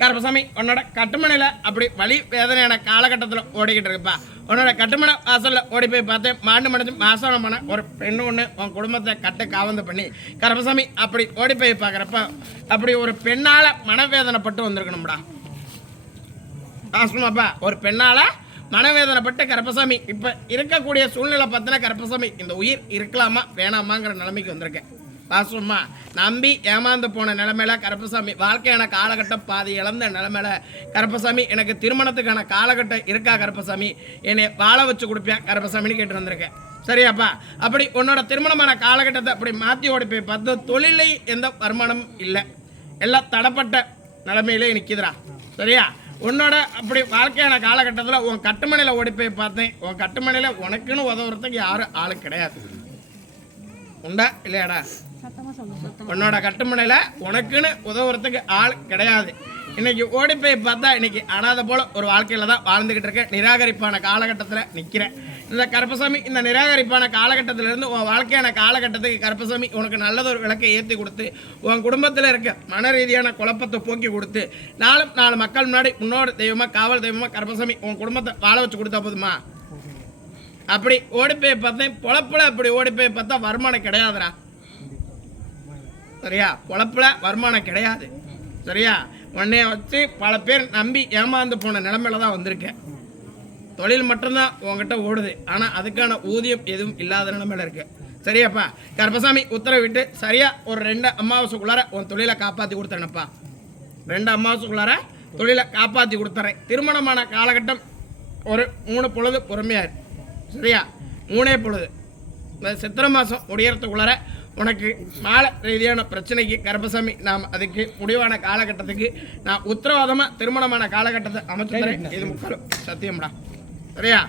கருப்பசாமி உன்னோட கட்டுமனையில் அப்படி வலி வேதனையான காலகட்டத்தில் ஓடிக்கிட்டு இருக்குப்பா. உன்னோட கட்டுமனை வாசலில் ஓடி போய் பார்த்து மாண்டு மடைஞ்சு மாசனம் பண்ண ஒரு பெண்ணு ஒன்று உன் குடும்பத்தை கட்டு காவந்து பண்ணி கருப்பசாமி அப்படி ஓடி போய் பார்க்குறப்ப அப்படி ஒரு பெண்ணால் மனவேதனைப்பட்டு வந்திருக்கணும்டா. ஆசமாப்பா ஒரு பெண்ணால் மனவேதனைப்பட்டு கருப்பசாமி இப்போ இருக்கக்கூடிய சூழ்நிலை பார்த்தினா கருப்பசாமி இந்த உயிர் இருக்கலாமா வேணாமாங்கிற நிலைமைக்கு வந்திருக்கேன். வாசுமா நம்பி ஏமாந்து போன நிலைமையில கருப்பசாமி வாழ்க்கையான காலகட்டம் பாதி இழந்த நிலைமையில கருப்பசாமி எனக்கு திருமணத்துக்கான காலகட்டம் இருக்கா கருப்பசாமி என்னை வாழ வச்சு கொடுப்பியா கருப்பசாமின்னு கேட்டு வந்திருக்கேன். சரியாப்பா அப்படி உன்னோட திருமணமான காலகட்டத்தை அப்படி மாற்றி ஓடி போய் பார்த்து தொழிலை எந்த வருமானமும் இல்லை, எல்லாம் தடப்பட்ட நிலைமையிலே நிற்கிதுரா. சரியா உன்னோட அப்படி வாழ்க்கையான காலகட்டத்தில் உன் கட்டுமனையில் ஓடி போய் பார்த்தேன். உன் கட்டுமனையில் உனக்குன்னு உதவுறதுக்கு யாரும் ஆளு கிடையாது. உண்டா இல்லையாடா? உன்னோட கட்டுமனையில் உனக்குன்னு உதவுறதுக்கு ஆள் கிடையாது. இன்னைக்கு ஓடி போய் பார்த்தா இன்னைக்கு அனாதை போல ஒரு வாழ்க்கையில் தான் வாழ்ந்துக்கிட்டு இருக்கேன். நிராகரிப்பான காலகட்டத்தில் நிற்கிறேன். இந்த கருப்பசாமி இந்த நிராகரிப்பான காலகட்டத்திலேருந்து உன் வாழ்க்கையான காலகட்டத்துக்கு கருப்பசாமி உனக்கு நல்லதொரு விளக்கை ஏற்றி கொடுத்து உன் குடும்பத்தில் இருக்க மன ரீதியான குழப்பத்தை போக்கி கொடுத்து நாலு மக்கள் முன்னாடி முன்னோட தெய்வமாக காவல் தெய்வமாக கருப்பசாமி உன் குடும்பத்தை வாழ வச்சு கொடுத்தா போதுமா? அப்படி ஓடி போய் பார்த்தேன். பொழப்பில் அப்படி ஓடி போய் பார்த்தா வருமானம் கிடையாதுடா. சரியா பொழப்பில் வருமானம் கிடையாது. சரியா உன்னைய வச்சு பல பேர் நம்பி ஏமாந்து போன நிலைமையில தான் வந்திருக்கேன். தொழில் மட்டும்தான் உங்ககிட்ட ஓடுது, ஆனால் அதுக்கான ஊதியம் எதுவும் இல்லாத நிலைமையில இருக்கு. சரியாப்பா கருப்பசாமி உத்தரவிட்டு சரியா ஒரு 2 அமாவாசைக்குள்ளார உன் தொழிலை காப்பாற்றி கொடுத்தேனப்பா. 2 அமாவாசைக்குள்ளார தொழிலை காப்பாற்றி கொடுத்துறேன். திருமணமான காலகட்டம் ஒரு 3 பொழுது பொறுமையாரு. சரியா 3 பொழுது இந்த சித்திரை மாதம் முடியறதுக்குள்ளார உனக்கு மாலை ரீதியான பிரச்சனைக்கு கருப்பசாமி நாம் அதுக்கு முடிவான காலகட்டத்துக்கு நான் உத்தரவாதமாக திருமணமான காலகட்டத்தை அமைச்சு தரேன். இது முக்காலும் சத்தியம்டா. சரியா